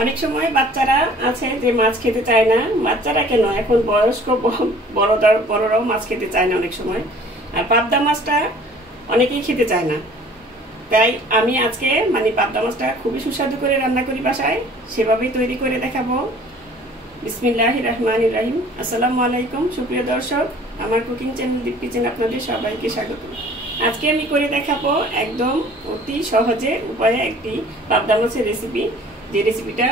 অনেক সময় বাচ্চারা আছে যে মাছ খেতে চায় না, বাচ্চারা কেন এখন বয়স্ক বড়রাও মাছ খেতে চায় না অনেক সময়। আর পাবদা মাছটা অনেকেই খেতে চায় না, তাই আমি আজকে পাবদা মাছটা খুবই সুস্বাদু করে রান্না করি বাসায়, সেভাবেই তৈরি করে দেখাবো। বিসমিল্লাহির রহমানির রহিম। আসসালামু আলাইকুম সুপ্রিয় দর্শক, আমার কুকিং চ্যানেল দীপ কিচেন আপনাদের সবাইকে স্বাগত। আজকে আমি করে দেখাবো একদম অতি সহজে উপায়ে একটি পাবদা মাছের রেসিপি, যে রেসিপিটা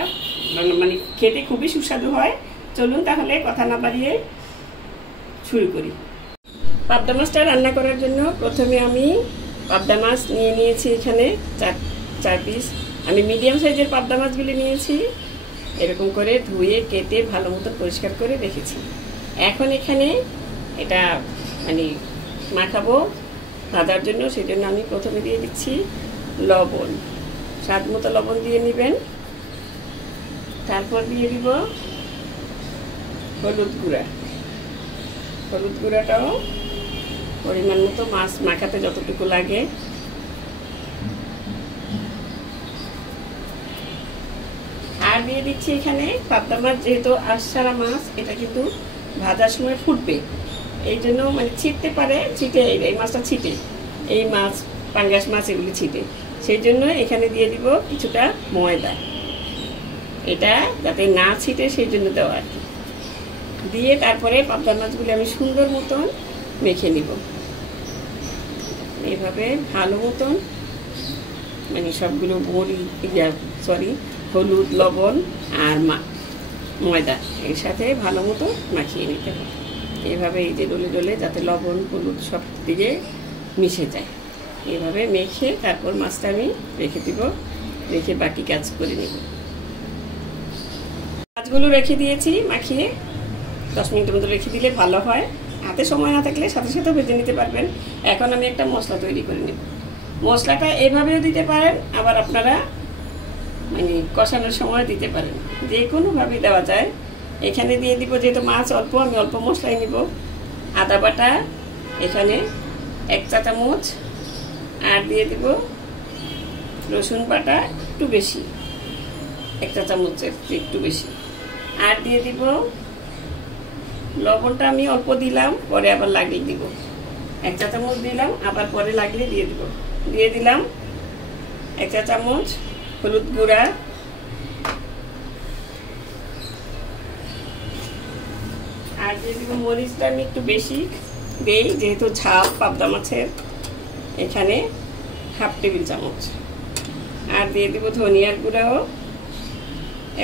খেতে খুবই সুস্বাদু হয়। চলুন তাহলে কথা না বাড়িয়ে শুরু করি। পাবদা মাছটা রান্না করার জন্য প্রথমে আমি পাবদা মাছ নিয়েছি এখানে চার পিস। আমি মিডিয়াম সাইজের পাবদা মাছগুলি নিয়েছি, এরকম করে ধুয়ে কেটে ভালো মতো পরিষ্কার করে রেখেছি। এখন এখানে এটা মাখাবো ভাজার জন্য, সেই জন্য আমি প্রথমে দিয়ে দিচ্ছি লবণ। স্বাদ মতো লবণ দিয়ে নেবেন। তারপর দিয়ে দিব হলুদ গুঁড়া। হলুদ গুঁড়াটাও পরিমাণ মতো মাছ মাখাতে যতটুকু লাগে। আর দিয়ে দিচ্ছি এখানে পাবদা মাছ, যেহেতু আঁশছাড়া মাছ, এটা কিন্তু ভাজার সময় ফুটবে, এই জন্য ছিটতে পারে, ছিটে এই মাছটা ছিটে, এই মাছ পাঙ্গাস মাছ এগুলি ছিটে, সেই জন্য এখানে দিয়ে দিব কিছুটা ময়দা। এটা যাতে না ছিটে সেই জন্য দেওয়া আর কি। দিয়ে তারপরে পাবদা মাছগুলি আমি সুন্দর মতন মেখে নিব। এইভাবে ভালো মতন সবগুলো হলুদ, লবণ আর ময়দা এর সাথে ভালো মতো মাখিয়ে নিতে হবে। এইভাবে এই যে ডলে ডলে যাতে লবণ হলুদ সব দিকে মিশে যায়, এইভাবে মেখে তারপর মাছটা আমি রেখে দিব। রেখে বাকি কাজ করে নেব। মাছগুলো রেখে দিয়েছি মাখিয়ে, 10 মিনিটের মতো রেখে দিলে ভালো হয়। হাতে সময় না থাকলে সাথে সাথে ভেজে নিতে পারবেন। এখন আমি একটা মশলা তৈরি করে নেব। মশলাটা এভাবেও দিতে পারেন, আবার আপনারা কষানোর সময় দিতে পারেন, যে কোনোভাবেই দেওয়া যায়। এখানে দিয়ে দিব, যেহেতু মাছ অল্প, আমি অল্প মশলাই নিব। আদা বাটা এখানে 1 চা চামচ, আর দিয়ে দিব রসুন বাটা একটু বেশি, 1 চা চামচের একটু বেশি। আর দিয়ে দিব লবণটা আমি অল্প দিলাম, পরে আবার লাগলে দিব। 1 চা চামচ দিলাম, আবার পরে লাগলে দিয়ে দিব। দিয়ে দিলাম 1 চা চামচ হলুদ গুঁড়া, আর দিয়ে দিব মরিচটা আমি একটু বেশি দেই, যেহেতু ঝাল পাবদা মাছের, এখানে 1/2 টেবিল চামচ। আর দিয়ে দিব ধনিয়ার গুঁড়াও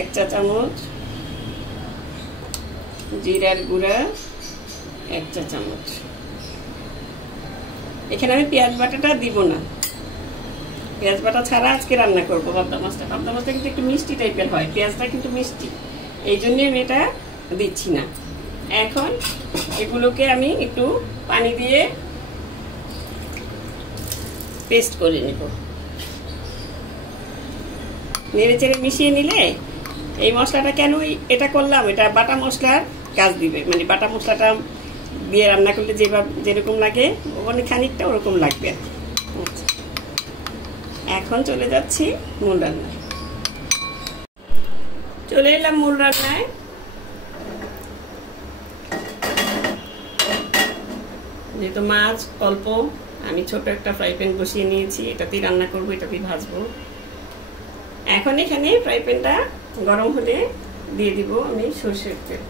1 চা চামচ, জিরার গুঁড়া 1 চা চামচ। এখানে আমি পেঁয়াজ বাটাটা দিব না, পেঁয়াজ বাটা ছাড়া আজকে রান্না করবো পাবদা মাছটা। পাবদা মাছটা কিন্তু একটু মিষ্টি টাইপের হয়, পেঁয়াজটা কিন্তু মিষ্টি, এই জন্য আমি এটা দিচ্ছি না। এখন এগুলোকে আমি একটু পানি দিয়ে পেস্ট করে নেব। নেড়ে চেড়ে মিশিয়ে নিলে এই মশলাটা কেন এটা করলাম, এটা বাটা মশলার কাজ দিবে। বাটা মশলাটা দিয়ে রান্না করলে যেরকম লাগে খানিকটা ওরকম লাগবে। এখন চলে যাচ্ছি মূল রান্নায়। চলে এলাম মূল রান্নায়। যেহেতু মাছ অল্প, আমি ছোট একটা ফ্রাই প্যান বসিয়ে নিয়েছি, এটাতেই রান্না করবো, এটাতেই ভাজবো। এখন এখানে ফ্রাই প্যানটা গরম হলে দিয়ে দিব আমি সরষের তেল।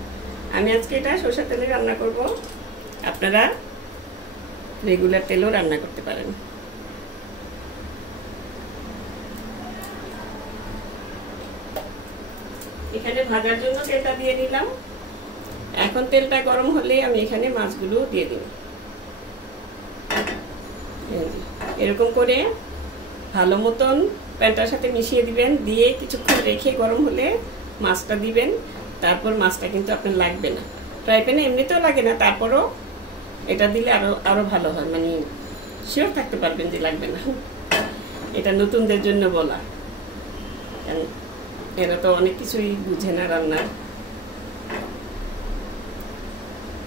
আমি আজকে এটা সরষের তেলে রান্না করব, আপনারা রেগুলার তেলও রান্না করতে পারেন। এখানে ভাজার জন্য তেলটা দিয়ে নিলাম। এখন তেলটা গরম হলে আমি এখানে মাছগুলো দিয়ে দিব। এরকম করে ভালো মতন প্যানটার সাথে মিশিয়ে দিবেন, দিয়ে কিছুক্ষণ রেখে গরম হলে মাছটা দিবেন। তারপর মাছটা কিন্তু আপনার লাগবে না, ফ্রাই প্যানে এমনিতেও লাগে না, তারপরও এটা দিলে আরো ভালো হয়, শিওর থাকতে পারবেন যে লাগবে না। এটা নতুনদের জন্য বলা, এরা তো অনেক কিছুই বুঝে না রান্নার।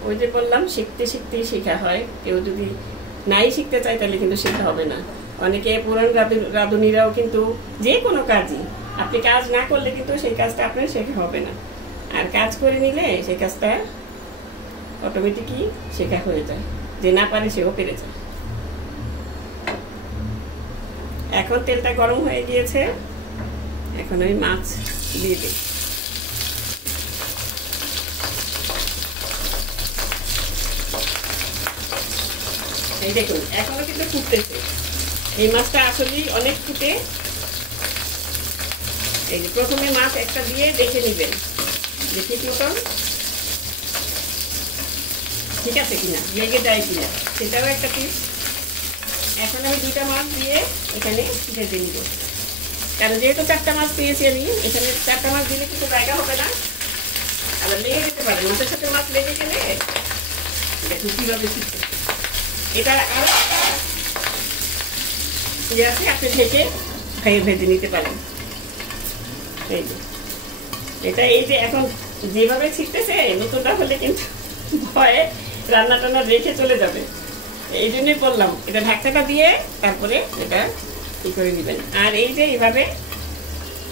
ওই যে বললাম, শিখতে শিখতেই শেখা হয়। কেউ যদি নাই শিখতে চায় তাহলে কিন্তু শেখা হবে না। অনেকে পুরান রাঁধুনিরাও কিন্তু যে কোনো কাজই আপনি কাজ না করলে কিন্তু সেই কাজটা আপনার শেখা হবে না, আর কাজ করে নিলে সেই কাজটা অটোমেটিকই শেখা হয়ে যায়, যে না পারে সেও পেরে যায়। এখন তেলটা গরম হয়ে গিয়েছে, এখন আমি মাছ দিয়ে দিই। এই দেখুন এখনো কিন্তু ফুটতেছে, এই মাছটা আসলেই অনেক ফুটে। এই যে প্রথমে মাছ একটা দিয়ে দেখে নেবেন যে ঠিক মতন ঠিক আছে কিনা, লেগে যায় কিনা, সেটাও একটা টিপস। এখন আমি 2টা মাছ দিয়ে এখানে ভেজে নিব, কারণ যেহেতু 4টা মাছ পেয়েছি আমি, এখানে 4টা মাছ দিলে কিন্তু জায়গা হবে না, আবার লেগে যেতে পারে, মাছের সাথে মাছ লেগে গেলে দেখুন কিভাবে শিখছে। এটা আর আছে, আপনি ঢেকে ভেজে নিতে পারেন। এই যে এটা, এই যে এখন যেভাবে ছিটতেছে, নতুনটা হলে কিন্তু ভয়ে রান্না টান্না রেখে চলে যাবে, এই জন্যই বললাম এটা ঢাকনাটা দিয়ে তারপরে এটা কি করে দিবেন। আর এই যে এইভাবে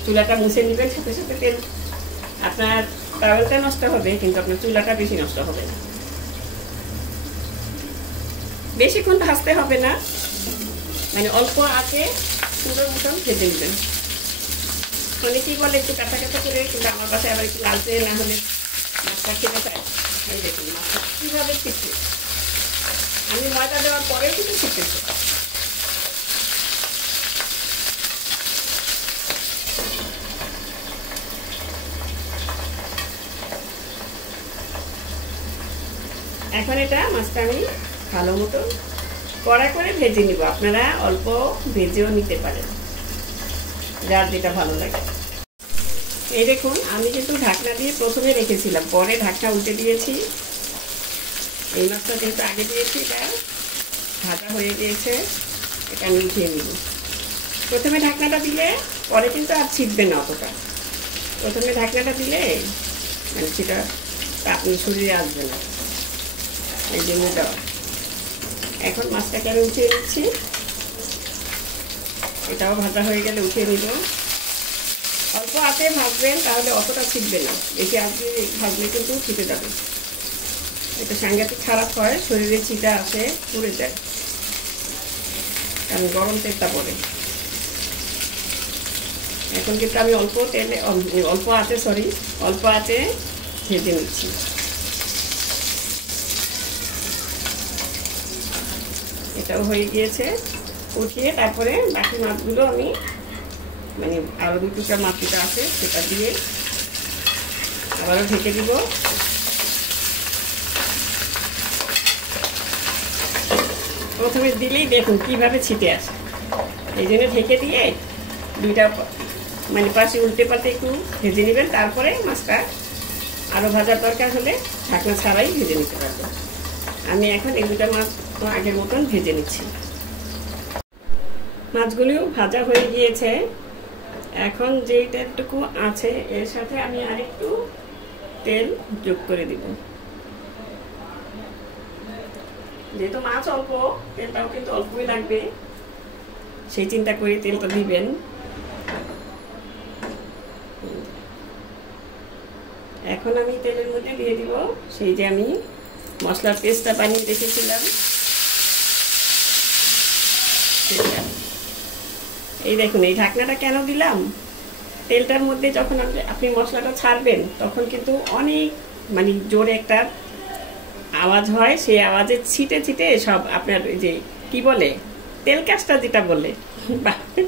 চুলাটা মুছে নিবেন, সাথে সাথে তেল, আপনার তাওয়ালটা নষ্ট হবে কিন্তু আপনার চুলাটা বেশি নষ্ট হবে না। বেশিক্ষণ ভাজতে হবে না, মানে অল্প আঁচে সুন্দর মতন ভেজে নেবেন। অনেকেই বলে একটু কাঁচা কাঁচা করে, কিন্তু আমার পাশে আবার একটু লালচে না হলে মাছটা খেতে চায়। এই দেখুন মাছটা কীভাবে শিখছে, আমি ময়দা দেওয়ার পরেও কিন্তু শিখতেছি। এখন এটা মাছটা আমি ভালো মতো কড়া করে ভেজে নিব, আপনারা অল্প ভেজেও নিতে পারেন, যার যেটা ভালো লাগে। এই দেখুন আমি কিন্তু ঢাকনা দিয়ে প্রথমে রেখেছিলাম, পরে ঢাকনা উল্টে দিয়েছি। এই মাছটা যেহেতু আগে দিয়েছি, এটা ভাজা হয়ে গিয়েছে, এটা আমি উঠিয়ে নিব। প্রথমে ঢাকনাটা দিলে পরে কিন্তু আর ছিটবে না অতটা, প্রথমে ঢাকনাটা দিলে মানে সেটা আপনি শরীরে আসবে না, এই জন্য দেওয়া। এখন মাছটাকে আমি উঠিয়ে নিচ্ছি, এটাও ভাজা হয়ে গেলে উঠিয়ে নিব। অল্প আঁচে ভাজবেন, তাহলে অতটা ছিটবে না, বেশি আঁচে ভাজলে কিন্তু ছিটে যাবে। এটা সাংঘাতিক খারাপ হয়, শরীরে ছিটা আসে, পুড়ে যায়, কারণ গরম তেলটা পড়ে। এখন কিন্তু আমি অল্প তেলে অল্প আঁচে ভেজে নিচ্ছি। এটাও হয়ে গিয়েছে, উঠিয়ে তারপরে বাকি মাছগুলো আমি মানে আরও 2 টুকরা মাছ যেটা আছে সেটা দিয়ে আবারও ঢেকে দিব। প্রথমে দিলেই দেখুন কিভাবে ছিটে আসে, এই জন্য ঢেকে দিয়ে 2টা মানে পাশে উল্টে পাল্টে একটু ভেজে নেবেন, তারপরে মাছটা আরও ভাজার দরকার হলে ঢাকনা ছাড়াই ভেজে নিতে পারবেন। আমি এখন এই 2টা মাছ আগের মতন ভেজে নিচ্ছি। মাছগুলিও ভাজা হয়ে গিয়েছে, এখন যেই তেলটুকু আছে এর সাথে আমি আরেকটু তেল যোগ করে দিব। যেহেতু মাছ অল্প, তেলটাও কিন্তু অল্পই লাগবে, সেই চিন্তা করে তেলটা দিবেন। এখন আমি তেলের মধ্যে দিয়ে দিব সেই যে আমি মশলার পেস্টটা বানিয়ে রেখেছিলাম, এই দেখুন। এই ঢাকনাটা কেন দিলাম, তেলটার মধ্যে যখন আপনি মশলাটা ছাড়বেন তখন কিন্তু অনেক মানে জোরে একটা আওয়াজ হয়, সেই আওয়াজে ছিটে ছিটে সব আপনার ওই যে কি বলে তেল কাজটা যেটা বলে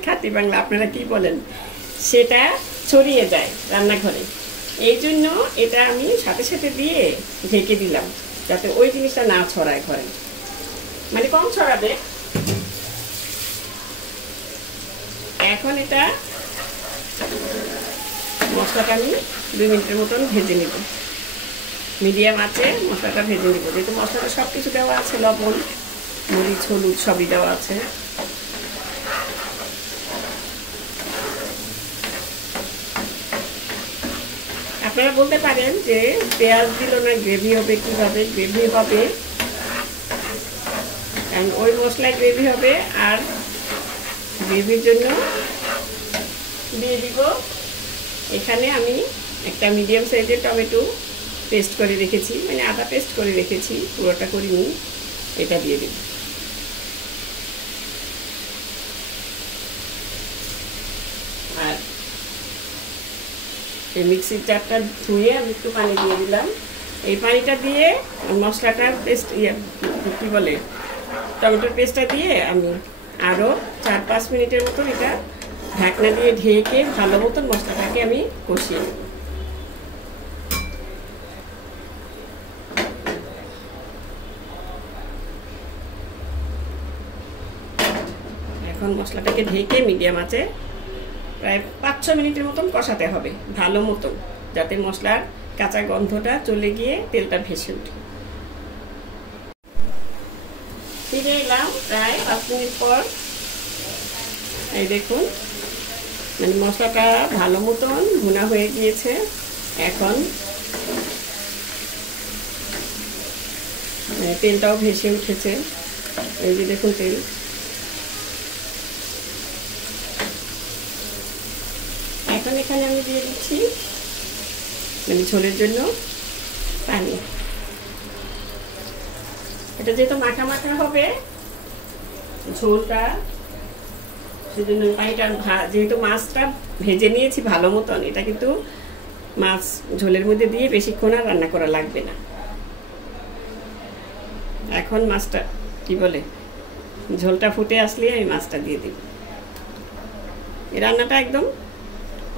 খাঁটি বাংলা আপনারা কি বলেন, সেটা ছড়িয়ে যায় রান্নাঘরে। এই জন্য এটা আমি সাথে সাথে দিয়ে ঢেকে দিলাম, যাতে ওই জিনিসটা না ছড়ায় ঘরে, মানে কম ছড়াবে। এখন এটা মশলাটা আমি 2 মিনিটের মতন ভেজে নিব, মিডিয়াম আছে মশলাটা ভেজে নিব। যেহেতু মশলাটা সব কিছু দেওয়া আছে, লবণ মরিচ হলুদ সবই দেওয়া আছে। আপনারা বলতে পারেন যে পেঁয়াজ দিল না গ্রেভি হবে, কিভাবে গ্রেভি হবে, কারণ ওই মশলায় গ্রেভি হবে। আর গ্রেভির জন্য দিয়ে দিব। এখানে আমি একটা মিডিয়াম সাইজের টমেটো পেস্ট করে রেখেছি, মানে আদা পেস্ট করে রেখেছি, পুরোটা করিনি, এটা দিয়ে দিব। আর এই মিক্সির জারটা ধুয়ে আমি একটু পানি দিয়ে দিলাম। এই পানিটা দিয়ে মশলাটা পেস্ট কি বলে টমেটোর পেস্টটা দিয়ে আমি আরও 4-5 মিনিটের মতো এটা ঢাকনা দিয়ে ঢেকে ভালো মতন মশলাটাকে আমি কষিয়ে নেব। এখন মশলাটাকে ঢেকে মিডিয়াম আঁচে প্রায় 5-6 মিনিটের মতন কষাতে হবে ভালো মতন, যাতে মশলার কাঁচা গন্ধটা চলে গিয়ে তেলটা ভেসে ওঠে। ফিরে এলাম প্রায় 5 মিনিট পর। এই দেখুন, মানে মশলাটা ভালো মতন ভুনা হয়ে গিয়েছে। এখন তেলটাও ভেসে উঠেছে, এই যে দেখুন তেল। এখন এখানে আমি দিয়ে দিচ্ছি মানে ঝোলের জন্য পানি। এটা যেহেতু মাখা মাখা হবে ঝোলটা, সেজন্য পানিটা যেহেতু মাছটা ভেজে নিয়েছি ভালো মতন, এটা কিন্তু মাছ ঝোলের মধ্যে দিয়ে বেশিক্ষণ আর রান্না করা লাগবে না। এখন মাছটা কি বলে ঝোলটা ফুটে আসলে আমি মাছটা দিয়ে দিব। এই রান্নাটা একদম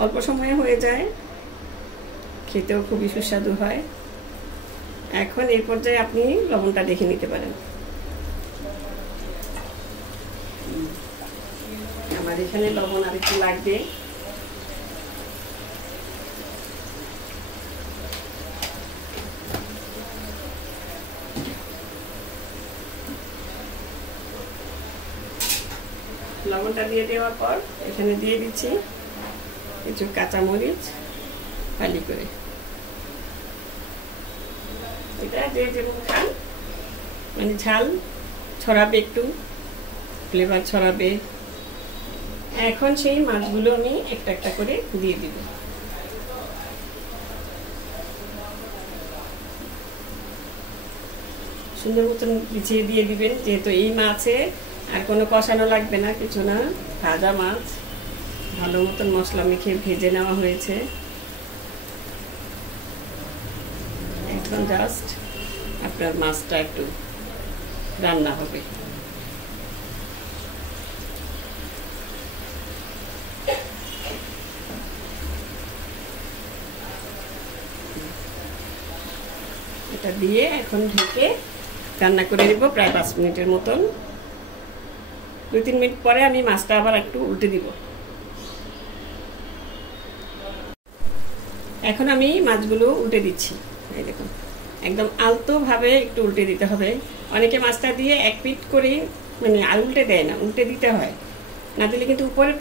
অল্প সময়ে হয়ে যায়, খেতেও খুবই সুস্বাদু হয়। এখন এই পর্যায়ে আপনি লবণটা দেখে নিতে পারেন। আমার এখানে লবণ আর একটু লাগবে। লবণটা দিয়ে দেওয়ার পর এখানে দিয়ে দিচ্ছি কিছু কাঁচামরিচ ফালি করে। এটা যে যেমন খান, মানে ঝাল ছড়াবে, একটু ফ্লেভার ছড়াবে। এখন সেই মাছগুলো আমি একটা একটা করে দিয়ে দিব। সুন্দর মতন বিছিয়ে দিয়ে দিবেন, যেহেতু এই মাছে আর কোনো কষানো লাগবে না, কিছু না, ভাজা মাছ ভালো মতন মশলা মেখে ভেজে নেওয়া হয়েছে। এখন জাস্ট আপনার মাছটা একটু রান্না হবে। এটা দিয়ে এখন ঢেকে রান্না করে দিব প্রায় 5 মিনিটের মতন। 2-3 মিনিট পরে আমি মাছটা আবার একটু উল্টে দিব। এখন আমি মাছগুলো উল্টে দিচ্ছি। এই দেখুন, একদম আলতো ভাবে একটু উল্টে দিতে হবে। অনেকে মাছটা দিয়ে এক পিঠ করে মানে উল্টে দেয় না, উল্টে দিতে হয়, না দিলে কিন্তু উপরের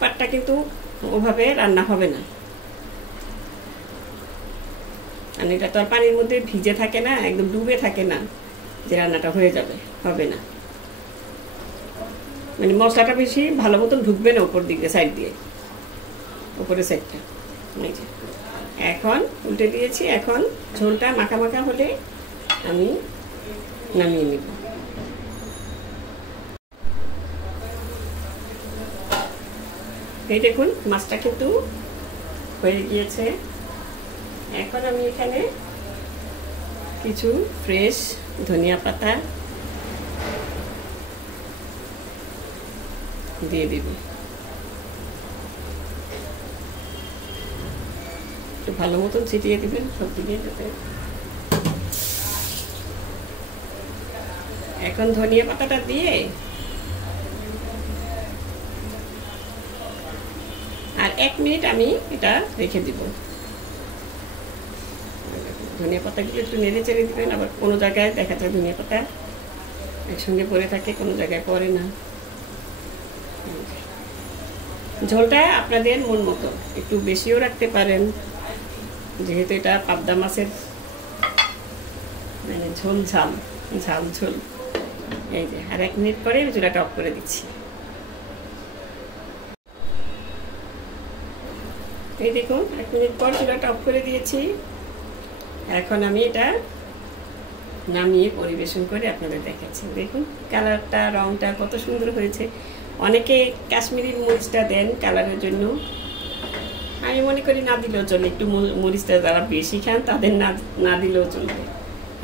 পাটটা কিন্তু ওভাবে রান্না হবে না। আর এটা তো আর পানির মধ্যে ভিজে থাকে না, একদম ডুবে থাকে না যে রান্নাটা হয়ে যাবে, হবে না। মানে মশলাটা বেশি ভালো মতন ঢুকবে না উপর দিকে, সাইড দিয়ে, উপরের সাইডটা। এখন উল্টে দিয়েছি। এখন ঝোলটা মাখা মাখা হলে আমি নামিয়ে নিব। এই দেখুন মাছটা কিন্তু হয়ে গিয়েছে। এখন আমি এখানে কিছু ফ্রেশ ধনিয়া পাতা দিয়ে দিব। একটু ভালো মতন ছিটিয়ে দিবেন সব দিকে যাতে। এখন ধনিয়া পাতাটা দিয়ে আর 1 মিনিট আমি এটা রেখে দিব। ধনিয়া পাতাগুলো একটু নেড়ে চেড়ে দিবেন। আবার কোনো জায়গায় দেখা যায় ধনিয়া পাতা একসঙ্গে পড়ে থাকে, কোনো জায়গায় পড়ে না। ঝোলটা আপনাদের মন মতো একটু বেশিও রাখতে পারেন, যেহেতু এটা পাবদা মাছের মানে ঝোল ঝাল ঝাল ঝোল। এই যে আর 1 মিনিট পরে চুলাটা অফ করে দিচ্ছি। এই দেখুন 1 মিনিট পর চুলাটা অফ করে দিয়েছি। এখন আমি এটা নামিয়ে পরিবেশন করে আপনাদের দেখাচ্ছি। দেখুন কালারটা, রংটা কত সুন্দর হয়েছে। অনেকে কাশ্মীরি মরিচটা দেন কালারের জন্য, আমি মনে করি না দিলেও চলে, একটু মরিচটা যারা বেশি খান তাদের না দিলেও চলবে।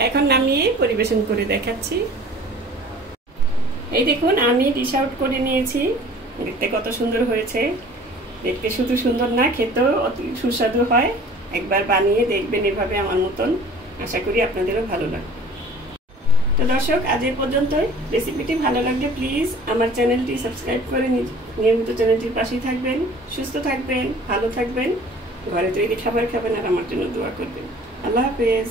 এখন নামিয়ে পরিবেশন করে দেখাচ্ছি। এই দেখুন আমি ডিশ আউট করে নিয়েছি, দেখতে কত সুন্দর হয়েছে। দেখতে শুধু সুন্দর না, খেতেও অতি সুস্বাদু হয়। একবার বানিয়ে দেখবেন এভাবে আমার মতন, আশা করি আপনাদেরও ভালো লাগবে। তো দর্শক আজ এই পর্যন্তই। রেসিপিটি ভালো লাগলে প্লিজ আমার চ্যানেলটি সাবস্ক্রাইব করে নিয়মিত চ্যানেলটির পাশেই থাকবেন। সুস্থ থাকবেন, ভালো থাকবেন, ঘরে তৈরি খাবার খাবেন আর আমার জন্য দোয়া করবেন। আল্লাহ হাফেজ।